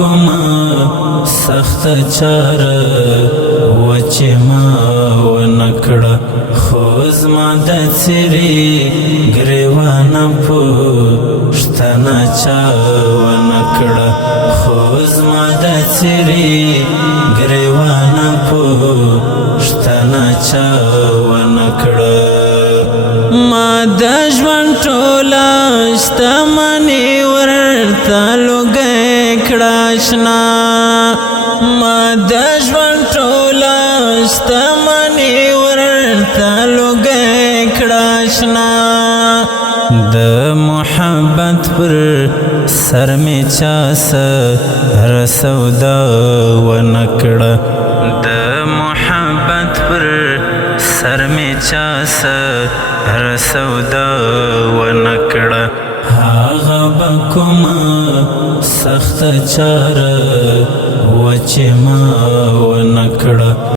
کومه سخته چاره وچې ما ونه کړه خو زما د څېرې ګرېوانه پوښتنه چا ونه کړه خو زما د څېرې ګرېوانه پوښتنه چا ونه کړه ما د ژوند ټوله شتمني ورته لوګی کړه اشنا ما د ژوند ټوله شتمني ورته لوګی کړه اشنا د محبت پر سر می چا سر سودا ونه کړه د محبت پر سر می چا سر سودا ونه کړه هغه به کومه سخته چاره وچې ما ونه کړه